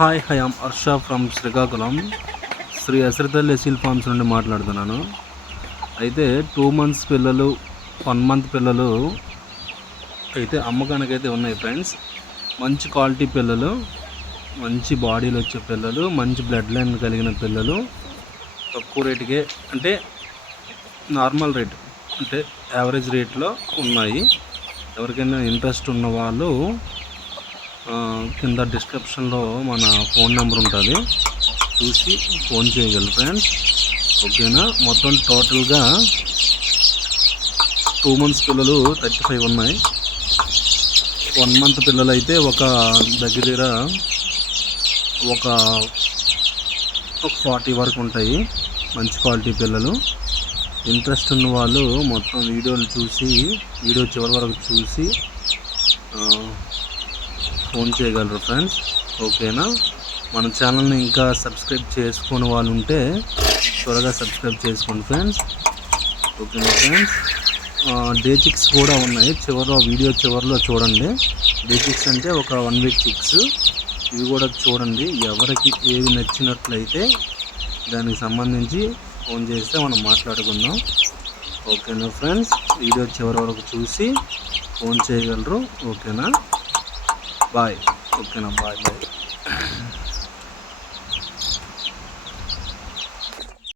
Hi I am Harsha from Srikakulam Shri అశ్రితల్లి ఎసీల్ farms నుండి మాట్లాడుతున్నాను. అయితే 2 months పిల్లలు 1 month పిల్లలు అయితే అమ్మకానికైతే ఉన్నాయి ఫ్రెండ్స్. మంచి క్వాలిటీ పిల్లలు, మంచి బాడీలో వచ్చే పిల్లలు, మంచి బ్లడ్ లైన్ కలిగిన పిల్లలు తక్కువ రేటుకే అంటే నార్మల్ రేట్ అంటే యావరేజ్ రేట్లో ఉన్నాయి. ఎవరికైనా ఇంట్రెస్ట్ ఉన్న వాళ్ళు కింద డిస్క్రిప్షన్లో మన ఫోన్ నెంబర్ ఉంటుంది, చూసి ఫోన్ చేయగలరు ఫ్రెండ్స్. ఓకేనా. మొత్తం టోటల్గా 2 months పిల్లలు 35 ఉన్నాయి. 1 month పిల్లలు అయితే ఒక దగ్గర ఒక 40 వరకు ఉంటాయి. మంచి క్వాలిటీ పిల్లలు. ఇంట్రెస్ట్ ఉన్న వాళ్ళు మొత్తం వీడియో చివరి వరకు చూసి ఫోన్ చేయగలరు ఫ్రెండ్స్. ఓకేనా. మన ఛానల్ని ఇంకా సబ్స్క్రైబ్ చేసుకునే వాళ్ళు ఉంటే త్వరగా సబ్స్క్రైబ్ చేసుకోండి ఫ్రెండ్స్. ఓకేనా ఫ్రెండ్స్. డే చిక్స్ కూడా ఉన్నాయి, వీడియో చివరిలో చూడండి. డే చిక్స్ అంటే ఒక 1 week చిక్స్, ఇవి కూడా చూడండి. ఎవరికి ఏవి నచ్చినట్లయితే దానికి సంబంధించి ఫోన్ చేస్తే మనం మాట్లాడుకుందాం. ఓకేనా ఫ్రెండ్స్. వీడియో చివరి వరకు చూసి ఫోన్ చేయగలరు. ఓకేనా. బాయ్. ఓకేనా. బాయ్.